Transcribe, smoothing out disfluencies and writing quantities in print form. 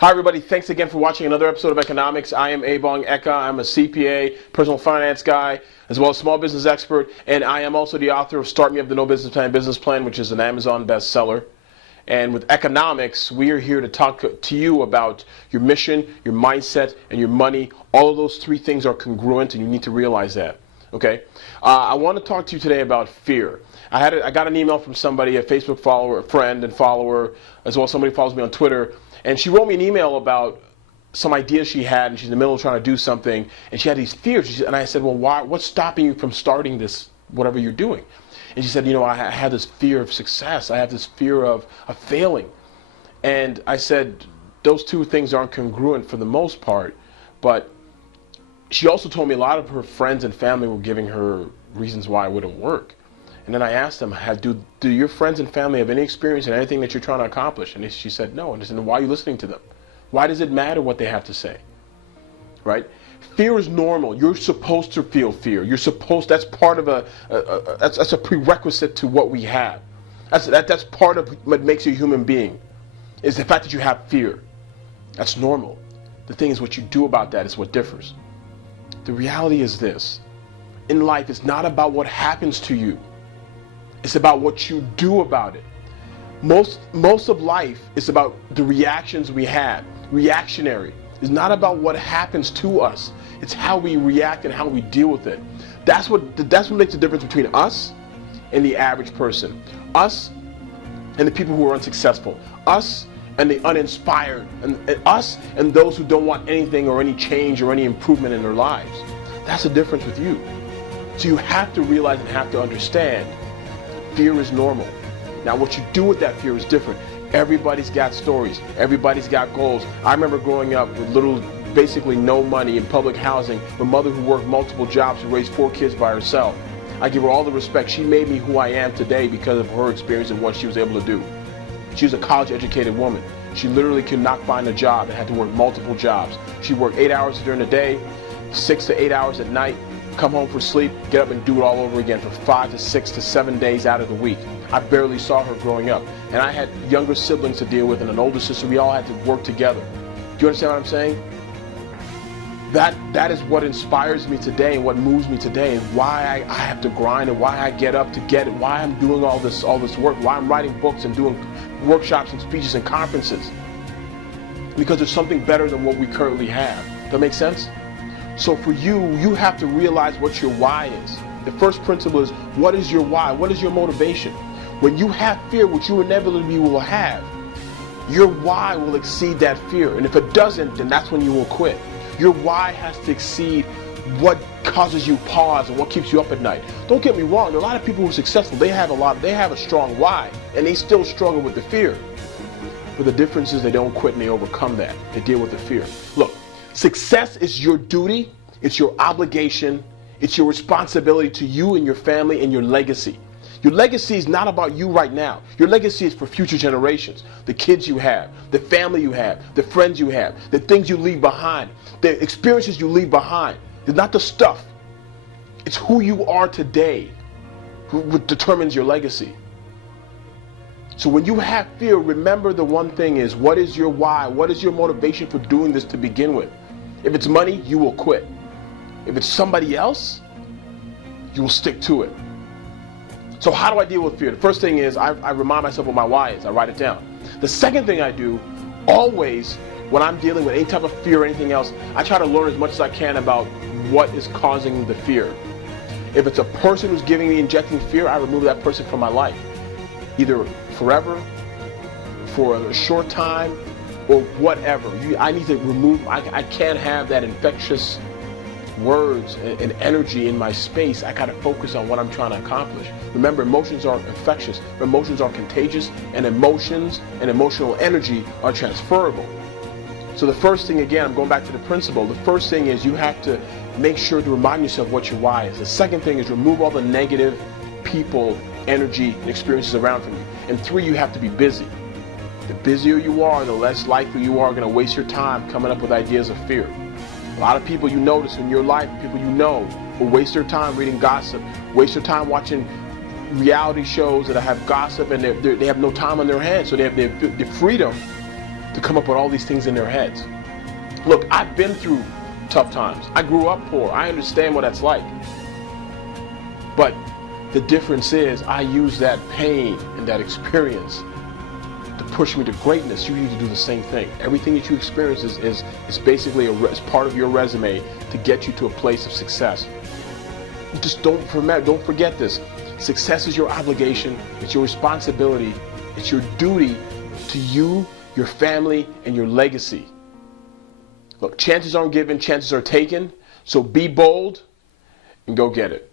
Hi everybody, thanks again for watching another episode of Economics. I am Ebong Eka. I'm a CPA, personal finance guy, as well as small business expert, and I am also the author of Start Me Up the No Business Plan, which is an Amazon bestseller. And with Economics, we are here to talk to you about your mission, your mindset, and your money. All of those three things are congruent, and you need to realize that. Okay? I want to talk to you today about fear. I got an email from somebody, a Facebook follower, a friend and follower, as well as somebody who follows me on Twitter, and she wrote me an email about some ideas she had, and she's in the middle of trying to do something, and she had these fears. And I said, well, what's stopping you from starting this, whatever you're doing? And she said, you know, I have this fear of success. I have this fear of failing. And I said, those two things aren't congruent for the most part, but she also told me a lot of her friends and family were giving her reasons why it wouldn't work. And then I asked them, do your friends and family have any experience in anything that you're trying to accomplish? And she said, no. And I said, why are you listening to them? Why does it matter what they have to say? Right? Fear is normal. You're supposed to feel fear. That's part of that's a prerequisite to what we have. That's part of what makes you a human being, is the fact that you have fear. That's normal. The thing is, what you do about that is what differs. The reality is this. In life, it's not about what happens to you. It's about what you do about it. Most of life is about the reactions we have. Reactionary. It's not about what happens to us. It's how we react and how we deal with it. That's what makes the difference between us and the average person. Us and the people who are unsuccessful. Us and the uninspired. And us and those who don't want anything or any change or any improvement in their lives. That's the difference with you. So you have to realize and have to understand fear is normal. Now what you do with that fear is different. Everybody's got stories. Everybody's got goals. I remember growing up with basically no money in public housing, a mother who worked multiple jobs and raised 4 kids by herself. I give her all the respect. She made me who I am today because of her experience and what she was able to do. She was a college-educated woman. She literally could not find a job and had to work multiple jobs. She worked 8 hours during the day, 6 to 8 hours at night, come home for sleep, get up and do it all over again for 5 to 6 to 7 days out of the week. I barely saw her growing up. And I had younger siblings to deal with and an older sister. We all had to work together. Do you understand what I'm saying? That is what inspires me today and what moves me today, and why I have to grind and why I get up to get it, why I'm doing all this work, why I'm writing books and doing workshops and speeches and conferences. Because there's something better than what we currently have. Does that make sense? So for you have to realize what your why is. The first principle is, what is your why? What is your motivation? When you have fear, which you inevitably will have, your why will exceed that fear. And if it doesn't, then that's when you will quit. Your why has to exceed what causes you pause and what keeps you up at night. Don't get me wrong, there are a lot of people who are successful. They have a strong why, and they still struggle with the fear. But the difference is they don't quit and they overcome that. They deal with the fear. Look, success is your duty, it's your obligation, it's your responsibility to you and your family and your legacy. Your legacy is not about you right now. Your legacy is for future generations. The kids you have, the family you have, the friends you have, the things you leave behind, the experiences you leave behind. It's not the stuff. It's who you are today who determines your legacy. So when you have fear, remember the one thing is, what is your why? What is your motivation for doing this to begin with? If it's money, you will quit. If it's somebody else, you will stick to it. So how do I deal with fear? The first thing is I remind myself what my why is. I write it down. The second thing I do, always when I'm dealing with any type of fear or anything else, I try to learn as much as I can about what is causing the fear. If it's a person who's injecting fear, I remove that person from my life. Either forever, for a short time, or whatever. I need to remove, I can't have that infectious words and energy in my space. I gotta focus on what I'm trying to accomplish. Remember, emotions are infectious, emotions are contagious, and emotions and emotional energy are transferable. So the first thing, again, I'm going back to the principle. The first thing is you have to make sure to remind yourself what your why is. The second thing is remove all the negative people, energy, and experiences around from you. And 3, you have to be busy. The busier you are, the less likely you are going to waste your time coming up with ideas of fear. A lot of people you notice in your life, people you know, will waste their time reading gossip, waste their time watching reality shows that have gossip, and they have no time on their hands. So they have the freedom to come up with all these things in their heads. Look, I've been through tough times. I grew up poor. I understand what that's like. But the difference is I use that pain and that experience to push me to greatness. You need to do the same thing. Everything that you experience is basically is part of your resume to get you to a place of success. Just don't forget this. Success is your obligation. It's your responsibility. It's your duty to you, your family, and your legacy. Look, chances aren't given, chances are taken. So be bold and go get it.